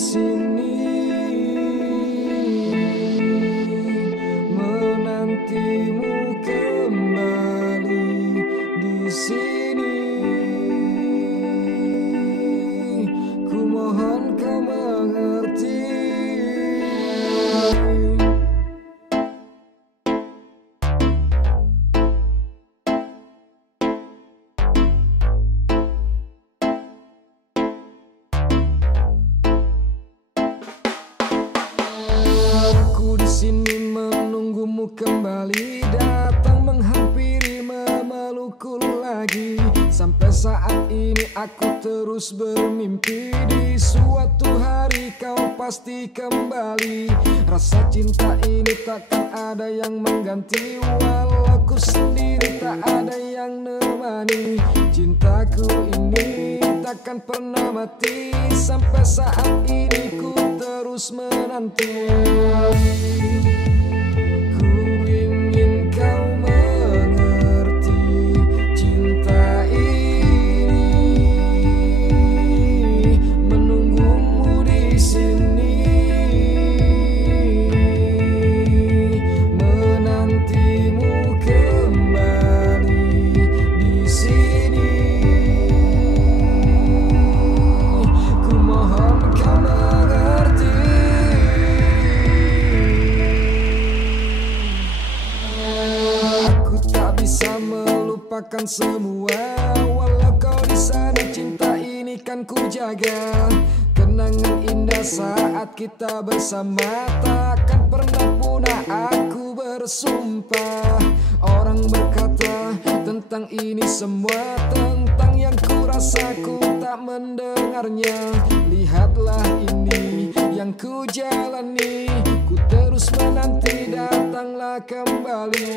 sini menantimu kembali di sini. Ku mohon kau mengerti. Aku di sini menunggumu kembali datang menghampiri memelukku lagi. Sampai saat ini aku terus bermimpi di suatu hari kau pasti kembali. Rasa cinta ini takkan ada yang mengganti, walau ku sendiri tak ada yang nemani. Cintaku ini takkan pernah mati. Sampai saat ini ku terus menanti. Ku ingin kau mengerti cinta ini menunggumu di sini menantimu kembali di sini. Ku mohon kau mengerti. Aku tak bisa melupakan semua, walau kau di sana cinta ini kan ku jaga. Kenangan indah saat kita bersama takkan pernah punah, aku bersumpah. Orang berkata tentang ini semua, tentang yang ku rasa ku tak mendengarnya. Lihatlah ini yang ku jalani, ku terus menanti datanglah kembali.